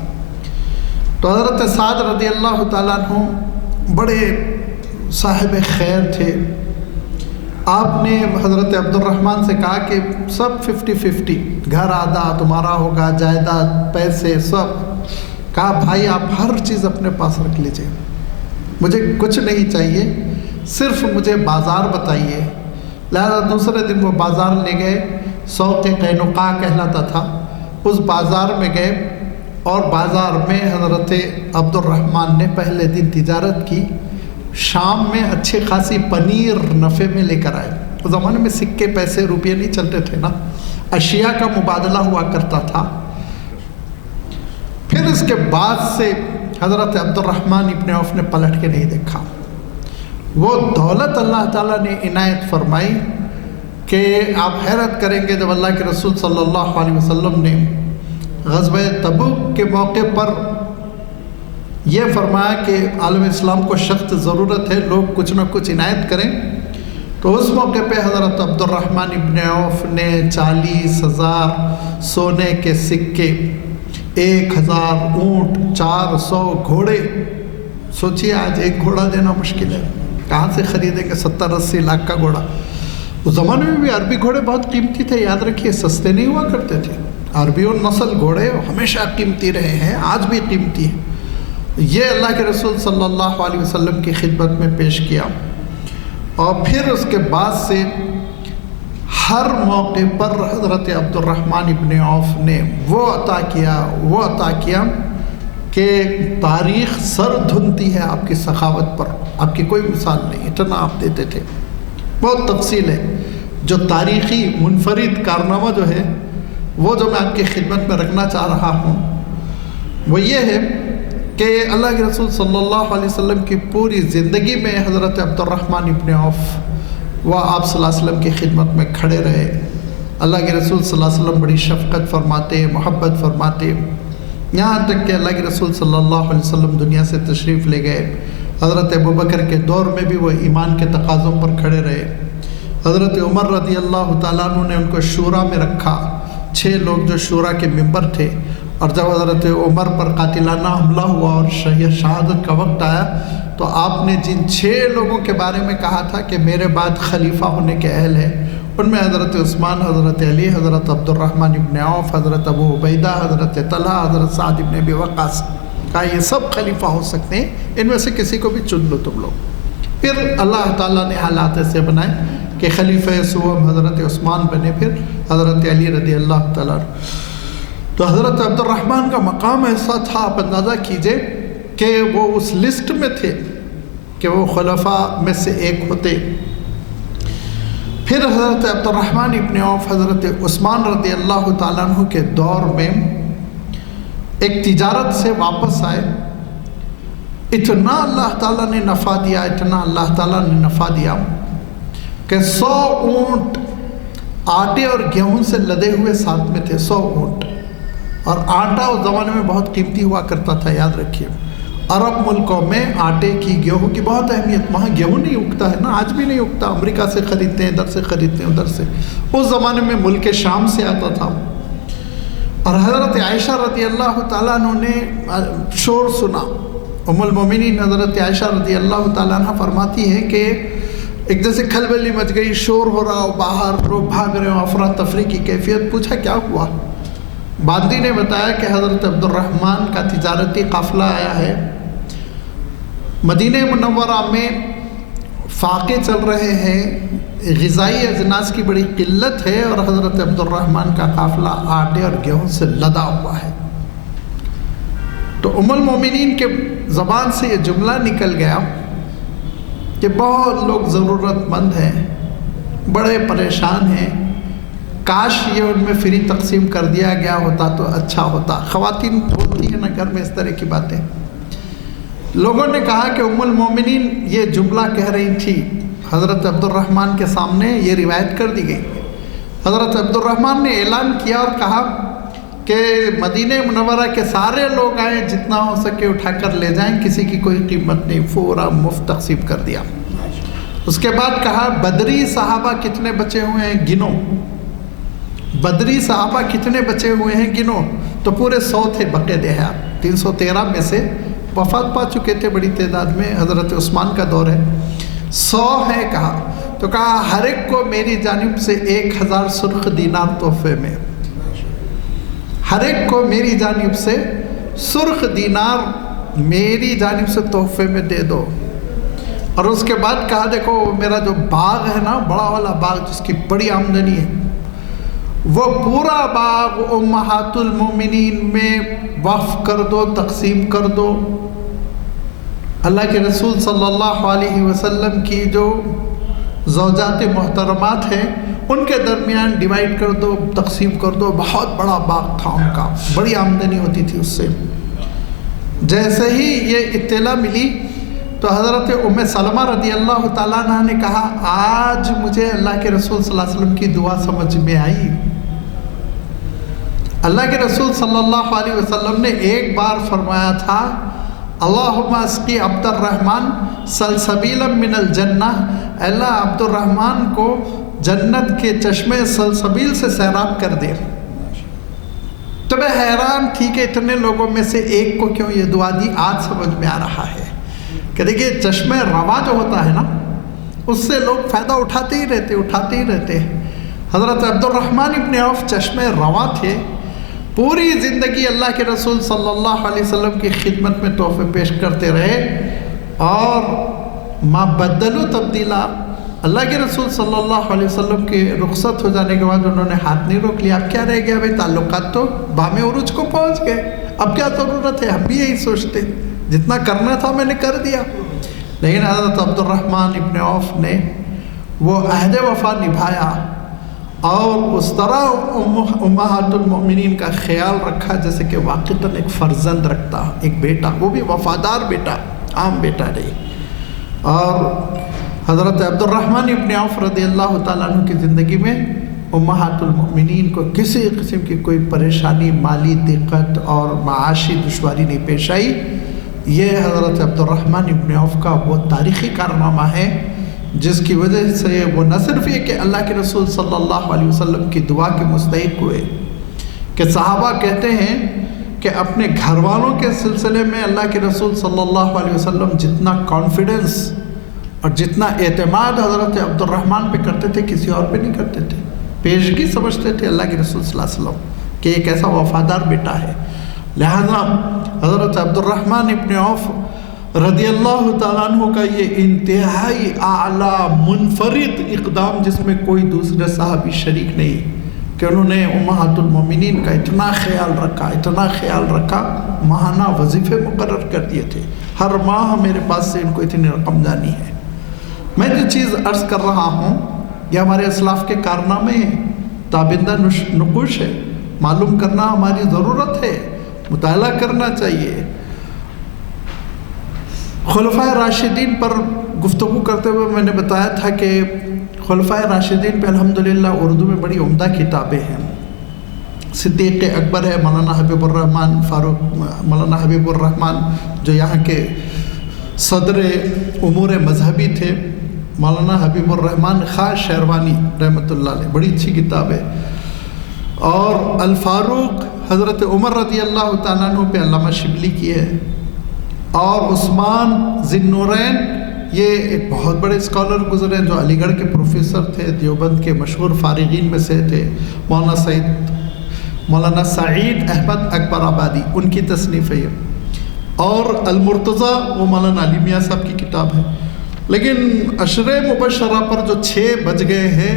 تو حضرت سعد رضی اللہ تعالیٰ عنہ بڑے صاحب خیر تھے۔ آپ نے حضرت عبدالرحمن سے کہا کہ سب 50-50، گھر آدھا تمہارا ہوگا، جائیداد، پیسے سب۔ کہا بھائی آپ ہر چیز اپنے پاس رکھ لیجئے، مجھے کچھ نہیں چاہیے، صرف مجھے بازار بتائیے۔ لہذا دوسرے دن وہ بازار لے گئے، سوق قینقاع کہلاتا تھا، اس بازار میں گئے اور بازار میں حضرت عبد الرحمن نے پہلے دن تجارت کی، شام میں اچھی خاصی پنیر نفع میں لے کر آئے۔ اس زمانے میں سکے پیسے روپیے نہیں چلتے تھے نا، اشیاء کا مبادلہ ہوا کرتا تھا۔ پھر اس کے بعد سے حضرت عبد الرحمن ابن عوف نے پلٹ کے نہیں دیکھا۔ وہ دولت اللہ تعالیٰ نے عنایت فرمائی کہ آپ حیرت کریں گے، جب اللہ کے رسول صلی اللہ علیہ وسلم نے غزوہ تبوک کے موقع پر یہ فرمایا کہ عالم اسلام کو سخت ضرورت ہے، لوگ کچھ نہ کچھ عنایت کریں، تو اس موقع پہ حضرت عبد الرحمن ابن عوف نے 40,000 سونے کے سکے، 1,000 اونٹ، 400 گھوڑے۔ سوچیے آج ایک گھوڑا دینا مشکل ہے، کہاں سے خریدیں گے 70-80 لاکھ کا گھوڑا؟ اس زمانے میں بھی عربی گھوڑے بہت قیمتی تھے، یاد رکھیے، سستے نہیں ہوا کرتے تھے۔ عربی اور نسل گھوڑے ہمیشہ قیمتی رہے ہیں، آج بھی قیمتی ہیں۔ یہ اللہ کے رسول صلی اللہ علیہ وسلم کی خدمت میں پیش کیا، اور پھر اس کے بعد سے ہر موقع پر حضرت عبد الرحمن ابن عوف نے وہ عطا کیا کہ تاریخ سر دھنتی ہے آپ کی سخاوت پر، آپ کی کوئی مثال نہیں، اتنا آپ دیتے تھے۔ بہت تفصیل ہے، جو تاریخی منفرد کارنامہ جو ہے وہ جو میں آپ کی خدمت میں رکھنا چاہ رہا ہوں وہ یہ ہے کہ اللہ کے رسول صلی اللہ علیہ وسلم کی پوری زندگی میں حضرت عبد الرحمن ابن عوف وہ آپ صلی اللہ علیہ وسلم کی خدمت میں کھڑے رہے۔ اللہ کے رسول صلی اللہ علیہ وسلم بڑی شفقت فرماتے، محبت فرماتے، یہاں تک کہ اللہ کے رسول صلی اللہ علیہ وسلم دنیا سے تشریف لے گئے۔ حضرت ابوبکر کے دور میں بھی وہ ایمان کے تقاضوں پر کھڑے رہے۔ حضرت عمر رضی اللہ تعالیٰ عنہ نے ان کو شورا میں رکھا، 6 لوگ جو شورا کے ممبر تھے، اور جب حضرت عمر پر قاتلانہ حملہ ہوا اور شہادت کا وقت آیا تو آپ نے جن 6 لوگوں کے بارے میں کہا تھا کہ میرے بعد خلیفہ ہونے کے اہل ہیں، ان میں حضرت عثمان، حضرت علی، حضرت عبد الرحمن ابن عوف، حضرت ابو عبیدہ، حضرت طلحہ، حضرت سعد ابن ابی وقاص، کہا یہ سب خلیفہ ہو سکتے ہیں، ان میں سے کسی کو بھی چن لو تم لوگ۔ پھر اللہ تعالیٰ نے حالات ایسے بنائے کہ خلیفہ سوم حضرت عثمان بنے، پھر حضرت علی رضی اللہ تعالیٰ۔ تو حضرت عبد الرحمن کا مقام ایسا تھا، آپ اندازہ کیجئے کہ وہ اس لسٹ میں تھے کہ وہ خلفاء میں سے ایک ہوتے۔ پھر حضرت عبد الرحمن ابن عوف حضرت عثمان رضی اللہ تعالیٰ عنہ کے دور میں ایک تجارت سے واپس آئے، اتنا اللہ تعالیٰ نے نفع دیا، اتنا اللہ تعالیٰ نے نفع دیا کہ 100 اونٹ آٹے اور گیہوں سے لدے ہوئے ساتھ میں تھے، 100 اونٹ۔ اور آٹا اس زمانے میں بہت قیمتی ہوا کرتا تھا، یاد رکھیے، عرب ملکوں میں آٹے کی، گیہوں کی بہت اہمیت، وہاں گیہوں نہیں اگتا ہے نا، آج بھی نہیں اگتا، امریکہ سے خریدتے ہیں، ادھر سے خریدتے ہیں، ادھر سے، اس زمانے میں ملک شام سے آتا تھا۔ اور حضرت عائشہ رضی اللہ تعالیٰ عنہ نے شور سنا، ام المومنین حضرت عائشہ رضی اللہ تعالیٰ عنہ فرماتی ہے کہ ایک جیسے کھلبلی مچ گئی، شور ہو رہا ہو، باہر لوگ بھاگ رہے ہوں، افراتفری کی کیفیت، پوچھا کیا ہوا؟ باندی نے بتایا کہ حضرت عبد الرحمن کا تجارتی قافلہ آیا ہے، مدینہ منورہ میں فاقے چل رہے ہیں، غذائی اجناس کی بڑی قلت ہے، اور حضرت عبد الرحمن کا قافلہ آٹے اور گیہوں سے لدا ہوا ہے۔ تو ام المومنین کے زبان سے یہ جملہ نکل گیا کہ بہت لوگ ضرورت مند ہیں، بڑے پریشان ہیں، کاش یہ ان میں فری تقسیم کر دیا گیا ہوتا تو اچھا ہوتا۔ خواتین بولتی ہیں نا گھر میں اس طرح کی باتیں۔ لوگوں نے کہا کہ ام المومنین یہ جملہ کہہ رہی تھی، حضرت عبد الرحمن کے سامنے یہ روایت کر دی گئی۔ حضرت عبد الرحمن نے اعلان کیا اور کہا کہ مدینہ منورہ کے سارے لوگ آئیں، جتنا ہو سکے اٹھا کر لے جائیں، کسی کی کوئی قیمت نہیں، پورا مفت تقسیم کر دیا۔ اس کے بعد کہا بدری صحابہ کتنے بچے ہوئے ہیں گنو، بدری صحابہ کتنے بچے ہوئے ہیں گنو، تو پورے 100 تھے، بقے دیہات 313 میں سے وفات پا چکے تھے بڑی تعداد میں، حضرت عثمان کا دور ہے، 100 ہے کہا، تو کہا ہر ایک کو میری جانب سے 1000 سرخ دینار تحفے میں، ہر ایک کو میری جانب سے سرخ دینار میری جانب سے تحفے میں دے دو۔ اور اس کے بعد کہا دیکھو میرا جو باغ ہے نا، بڑا والا باغ جس کی بڑی آمدنی ہے، وہ پورا باغ امہات المومنین میں وقف کر دو، تقسیم کر دو۔ اللہ کے رسول صلی اللہ علیہ وسلم کی جو زوجات محترمات ہیں ان کے درمیان ڈیوائیڈ کر دو، تقسیم کر دو۔ بہت بڑا باغ تھا ان کا، بڑی آمدنی ہوتی تھی اس سے۔ جیسے ہی یہ اطلاع ملی تو حضرت ام سلمہ رضی اللہ تعالیٰ عنہ نے کہا آج مجھے اللہ کے رسول صلی اللہ علیہ وسلم کی دعا سمجھ میں آئی۔ اللہ کے رسول صلی اللہ علیہ وسلم نے ایک بار فرمایا تھا اللہم اسقی عبد الرحمن سلسبیلا من الجنہ، اللہ عبد الرحمن کو جنت کے چشمے سلسبیل سے سیراب کر دے۔ تو میں حیران تھی کہ اتنے لوگوں میں سے ایک کو کیوں یہ دعا دی، آج سمجھ میں آ رہا ہے کہ دیکھیے چشمے روا جو ہوتا ہے نا، اس سے لوگ فائدہ اٹھاتے ہی رہتے۔ حضرت عبد الرحمن ابن عوف چشمے روا تھے، پوری زندگی اللہ کے رسول صلی اللہ علیہ وسلم کی خدمت میں تحفے پیش کرتے رہے، اور ما بدلو تبدیلا، اللہ کے رسول صلی اللہ علیہ وسلم کے رخصت ہو جانے کے بعد انہوں نے ہاتھ نہیں روک لیا۔ اب کیا رہ گیا بھائی، تعلقات تو بام عروج کو پہنچ گئے، اب کیا ضرورت ہے، ہم بھی یہی سوچتے جتنا کرنا تھا میں نے کر دیا۔ لیکن حضرت عبد الرحمن ابن عوف نے وہ عہد وفا نبھایا اور اس طرح امہات المؤمنین کا خیال رکھا جیسے کہ واقعتاً ایک فرزند رکھتا، ایک بیٹا، وہ بھی وفادار بیٹا، عام بیٹا نہیں۔ اور حضرت عبد الرحمن ابن عوف رضی اللہ تعالیٰ عنہ کی زندگی میں امہات المؤمنین کو کسی قسم کی کوئی پریشانی، مالی دقت اور معاشی دشواری نہیں پیش آئی۔ یہ حضرت عبد الرحمن ابن عوف کا وہ تاریخی کارنامہ ہے جس کی وجہ سے وہ نہ صرف یہ کہ اللہ کے رسول صلی اللہ علیہ وسلم کی دعا کے مستحق ہوئے، کہ صحابہ کہتے ہیں کہ اپنے گھر والوں کے سلسلے میں اللہ کے رسول صلی اللہ علیہ وسلم جتنا کانفیڈنس اور جتنا اعتماد حضرت عبد الرحمن پہ کرتے تھے کسی اور پہ نہیں کرتے تھے، پیشگی سمجھتے تھے اللہ کے رسول صلی اللہ علیہ وسلم کہ ایک ایسا وفادار بیٹا ہے۔ لہذا حضرت عبد الرحمن ابن عوف رضی اللہ تعالیٰ عنہ کا یہ انتہائی اعلیٰ منفرد اقدام جس میں کوئی دوسرے صحابی شریک نہیں، کہ انہوں نے امہات المومنین کا اتنا خیال رکھا، ماہانہ وظیفے مقرر کر دیے تھے، ہر ماہ میرے پاس سے ان کو اتنی رقم جانی ہے۔ میں جو چیز عرض کر رہا ہوں یہ ہمارے اسلاف کے کارنامے ہیں، تابندہ نقوش ہے، معلوم کرنا ہماری ضرورت ہے، مطالعہ کرنا چاہیے۔ خلفائے راشدین پر گفتگو کرتے ہوئے میں نے بتایا تھا کہ خلفائے راشدین پہ الحمدللہ اردو میں بڑی عمدہ کتابیں ہیں۔ صدیق اکبر ہے، مولانا حبیب الرحمن مولانا حبیب الرحمن جو یہاں کے صدر امور مذہبی تھے، مولانا حبیب الرحمن خان شیروانی رحمۃ اللہ علیہ، بڑی اچھی کتاب ہے۔ اور الفاروق حضرت عمر رضی اللہ تعالیٰ عنہ پہ علامہ شبلی کی ہے، اور عثمان ذی النورین یہ ایک بہت بڑے اسکالر گزرے ہیں جو علی گڑھ کے پروفیسر تھے، دیوبند کے مشہور فارغین میں سے تھے، مولانا سعید احمد اکبر آبادی، ان کی تصنیف ہے۔ اور المرتضیٰ وہ مولانا علی میاں صاحب کی کتاب ہے۔ لیکن عشر مبشرہ پر جو 6 بج گئے ہیں،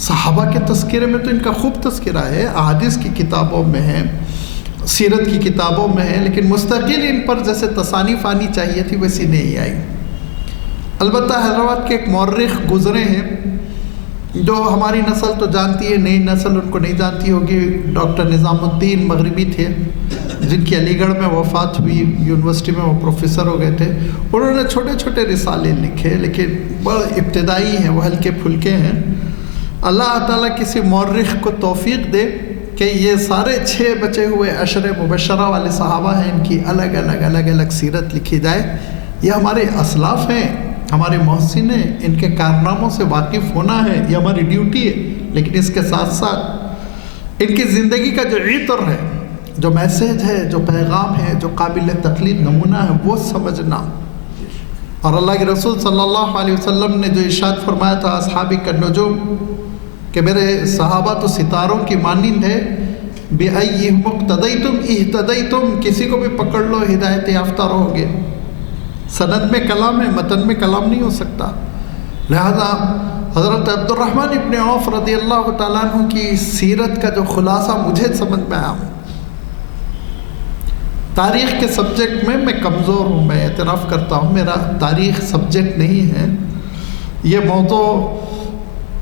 صحابہ کے تذکرے میں تو ان کا خوب تذکرہ ہے، احادیث کی کتابوں میں ہے، سیرت کی کتابوں میں ہے، لیکن مستقل ان پر جیسے تصانیف آنی چاہیے تھی ویسی نہیں آئی۔ البتہ حیدرآباد کے ایک مورخ گزرے ہیں جو ہماری نسل تو جانتی ہے، نئی نسل ان کو نہیں جانتی ہوگی، ڈاکٹر نظام الدین مغربی تھے جن کی علی گڑھ میں وفات ہوئی، یونیورسٹی میں وہ پروفیسر ہو گئے تھے۔ انہوں نے چھوٹے چھوٹے رسالے لکھے لیکن بڑے ابتدائی ہیں، وہ ہلکے پھلکے ہیں۔ اللہ تعالیٰ کسی مورخ کو توفیق دے کہ یہ سارے 6 بچے ہوئے عشر مبشرہ والے صحابہ ہیں، ان کی الگ الگ سیرت لکھی جائے۔ یہ ہمارے اسلاف ہیں، ہمارے محسن ہیں، ان کے کارناموں سے واقف ہونا ہے، یہ ہماری ڈیوٹی ہے۔ لیکن اس کے ساتھ ساتھ ان کی زندگی کا جو عطر ہے، جو میسیج ہے، جو پیغام ہے، جو قابل تقلید نمونہ ہے، وہ سمجھنا۔ اور اللہ کے رسول صلی اللہ علیہ وسلم نے جو ارشاد فرمایا تھا اصحابی النجوم، کہ میرے صحابہ تو ستاروں کی مانند ہے، بِأَيِّهِمْ اقْتَدَيْتُمْ اِهْتَدَيْتُمْ، کسی کو بھی پکڑ لو ہدایت یافتہ رہو گے۔ سند میں کلام ہے، متن میں کلام نہیں ہو سکتا۔ لہذا حضرت عبد الرحمن ابن عوف رضی اللہ تعالیٰ عنہ کی سیرت کا جو خلاصہ مجھے سمجھ میں آیا، تاریخ کے سبجیکٹ میں کمزور ہوں، میں اعتراف کرتا ہوں، میرا تاریخ سبجیکٹ نہیں ہے، یہ موضوع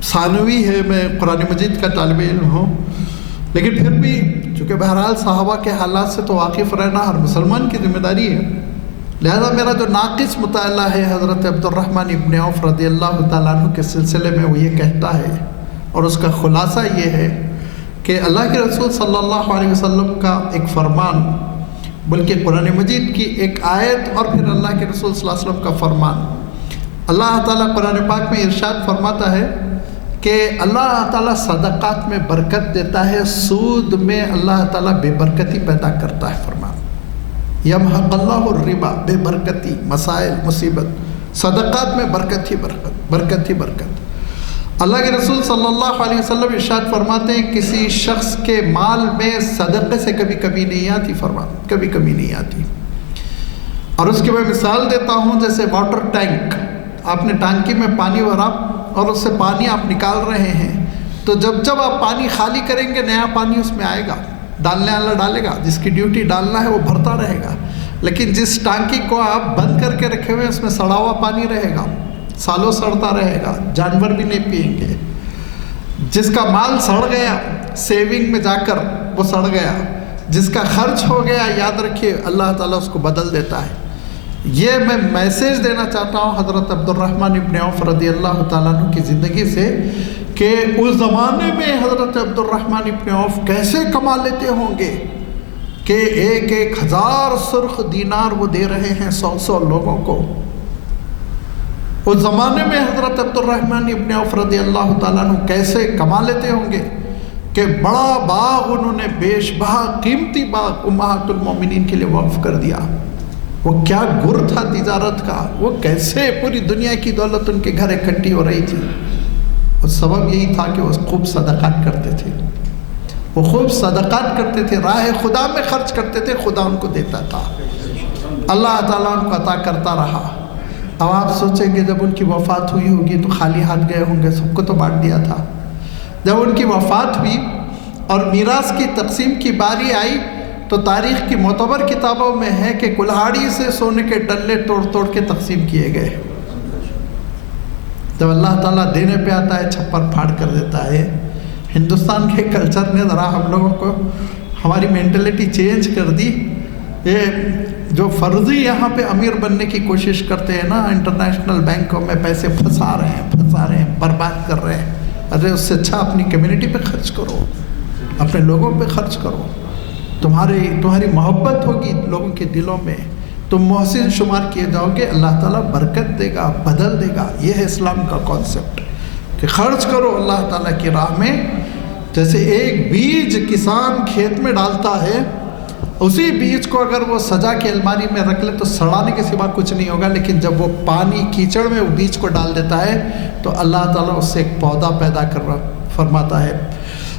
ثانوی ہے، میں قرآن مجید کا طالب علم ہوں، لیکن پھر بھی چونکہ بہرحال صحابہ کے حالات سے تو واقف رہنا ہر مسلمان کی ذمہ داری ہے، لہذا میرا جو ناقص مطالعہ ہے حضرت عبد الرحمن ابن عوف رضی اللہ تعالیٰ عنہ کے سلسلے میں، وہ یہ کہتا ہے، اور اس کا خلاصہ یہ ہے کہ اللہ کے رسول صلی اللہ علیہ وسلم کا ایک فرمان، بلکہ قرآن مجید کی ایک آیت اور پھر اللہ کے رسول صلی اللہ علیہ وسلم کا فرمان، اللہ تعالیٰ قرآن پاک میں ارشاد فرماتا ہے کہ اللہ تعالیٰ صدقات میں برکت دیتا ہے، سود میں اللہ تعالیٰ بے برکتی پیدا کرتا ہے۔ فرمان یمحق اللہ الربا، بے برکتی، مسائل، مصیبت، صدقات میں برکت ہی برکت، برکت ہی برکت۔ اللہ کے رسول صلی اللہ علیہ وسلم ارشاد فرماتے ہیں کسی شخص کے مال میں صدقے سے کبھی کمی نہیں آتی، فرمان کبھی کمی نہیں آتی۔ اور اس کی میں مثال دیتا ہوں، جیسے واٹر ٹینک، آپ نے ٹانکی میں پانی بھرا اور اس سے پانی آپ نکال رہے ہیں، تو جب آپ پانی خالی کریں گے نیا پانی اس میں آئے گا، ڈالنے والا ڈالے گا، جس کی ڈیوٹی ڈالنا ہے وہ بھرتا رہے گا، لیکن جس ٹانکی کو آپ بند کر کے رکھے ہوئے اس میں سڑا ہوا پانی رہے گا، سالوں سڑتا رہے گا، جانور بھی نہیں پئیں گے۔ جس کا مال سڑ گیا سیونگ میں جا کر وہ سڑ گیا، جس کا خرچ ہو گیا یاد رکھیے اللہ تعالیٰ اس کو بدل دیتا ہے۔ یہ میں میسیج دینا چاہتا ہوں حضرت عبد الرحمن ابن عوف رضی اللہ تعالیٰ عنہ کی زندگی سے کہ اس زمانے میں حضرت عبد الرحمن ابن عوف کیسے کما لیتے ہوں گے کہ 1,000 سرخ دینار وہ دے رہے ہیں 100 لوگوں کو۔ اس زمانے میں حضرت عبد الرحمن ابن عوف رضی اللہ تعالیٰ عنہ کیسے کما لیتے ہوں گے کہ بڑا باغ انہوں نے بیش بہا قیمتی باغ امہات المومنین کے لیے وقف کر دیا۔ وہ کیا گر تھا تجارت کا، وہ کیسے پوری دنیا کی دولت ان کے گھر اکٹھی ہو رہی تھی، اور سبب یہی تھا کہ وہ خوب صدقات کرتے تھے، وہ خوب صدقات کرتے تھے، راہ خدا میں خرچ کرتے تھے، خدا ان کو دیتا تھا، اللہ تعالیٰ ان کو عطا کرتا رہا۔ اب آپ سوچیں گے جب ان کی وفات ہوئی ہوگی تو خالی ہاتھ گئے ہوں گے، سب کو تو بانٹ دیا تھا۔ جب ان کی وفات ہوئی اور میراث کی تقسیم کی باری آئی تو تاریخ کی معتبر کتابوں میں ہے کہ کلہاڑی سے سونے کے ڈلے توڑ توڑ کے تقسیم کیے گئے۔ جب اللہ تعالیٰ دینے پہ آتا ہے چھپر پھاڑ کر دیتا ہے۔ ہندوستان کے کلچر نے ذرا ہم لوگوں کو ہماری مینٹلٹی چینج کر دی۔ یہ جو فرضی یہاں پہ امیر بننے کی کوشش کرتے ہیں نا، انٹرنیشنل بینکوں میں پیسے پھنسا رہے ہیں، برباد کر رہے ہیں، ارے اس سے اچھا اپنی کمیونٹی پہ خرچ کرو، اپنے لوگوں پہ خرچ کرو، تمہاری محبت ہوگی لوگوں کے دلوں میں، تم محسن شمار کیے جاؤ گے، اللہ تعالیٰ برکت دے گا، بدل دے گا۔ یہ ہے اسلام کا کانسیپٹ کہ خرچ کرو اللہ تعالیٰ کی راہ میں۔ جیسے ایک بیج کسان کھیت میں ڈالتا ہے، اسی بیج کو اگر وہ سجا کے الماری میں رکھ لے تو سڑانے کے سوا کچھ نہیں ہوگا، لیکن جب وہ پانی کیچڑ میں وہ بیج کو ڈال دیتا ہے تو اللہ تعالیٰ اس سے ایک پودا پیدا فرماتا ہے۔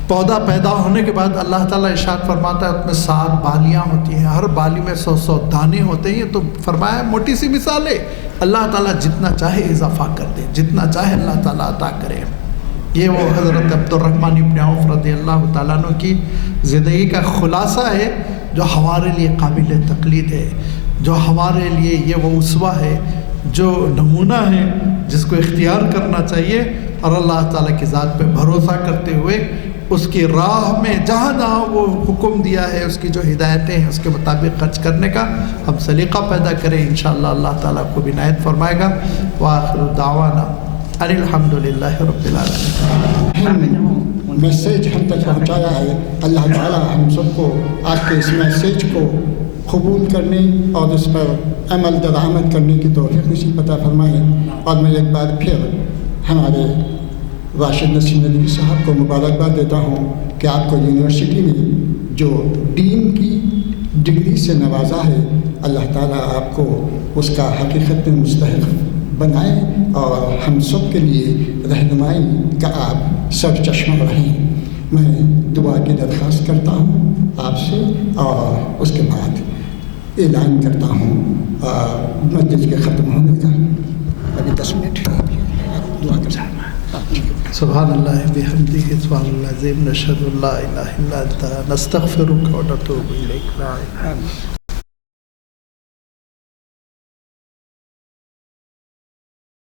پودا پیدا ہونے کے بعد اللہ تعالیٰ ارشاد فرماتا ہے اس میں 7 بالیاں ہوتی ہیں، ہر بالی میں 100 دانے ہوتے ہیں۔ یہ تو فرمایا موٹی سی مثال ہے، اللہ تعالیٰ جتنا چاہے اضافہ کر دے، جتنا چاہے اللہ تعالیٰ عطا کرے۔ یہ وہ حضرت عبد الرحمن ابن عوف رضی اللہ تعالیٰ عنہ کی زندگی کا خلاصہ ہے، جو ہمارے لیے قابل تقلید ہے، جو ہمارے لیے یہ وہ اسوہ ہے، جو نمونہ ہے، جس کو اختیار کرنا چاہیے، اور اللہ تعالیٰ کی ذات پہ بھروسہ کرتے ہوئے اس کی راہ میں جہاں جہاں وہ حکم دیا ہے، اس کی جو ہدایتیں ہیں اس کے مطابق خرچ کرنے کا ہم سلیقہ پیدا کریں، انشاءاللہ اللہ تعالیٰ کو بھی عنایت فرمائے گا۔ وآخر دعوانا ان الحمدللہ رب العالمین۔ میسیج ہم تک پہنچایا ہے، اللہ تعالیٰ ہم سب کو آپ کے اس میسیج کو قبول کرنے اور اس پر عمل درآمد کرنے کی توفیق نصیب عطا فرمائے۔ اور میں ایک بار پھر ہمارے راشد نسیم ندوی صاحب کو مبارکباد دیتا ہوں کہ آپ کو یونیورسٹی میں جو ڈین کی ڈگری سے نوازا ہے، اللہ تعالیٰ آپ کو اس کا حقیقت میں مستحق بنائے اور ہم سب کے لیے رہنمائی کا آپ سر چشمہ رہیں۔ میں دعا کی درخواست کرتا ہوں آپ سے، اور اس کے بعد اعلان کرتا ہوں مجلس کے ختم ہونے کا ابھی 10 منٹ دعا کر سکتا سبحان اللہ بحمدہ سبحان اللہ العظیم نشہد ان لا الہ الا انت نستغفرک و نتوب الیک.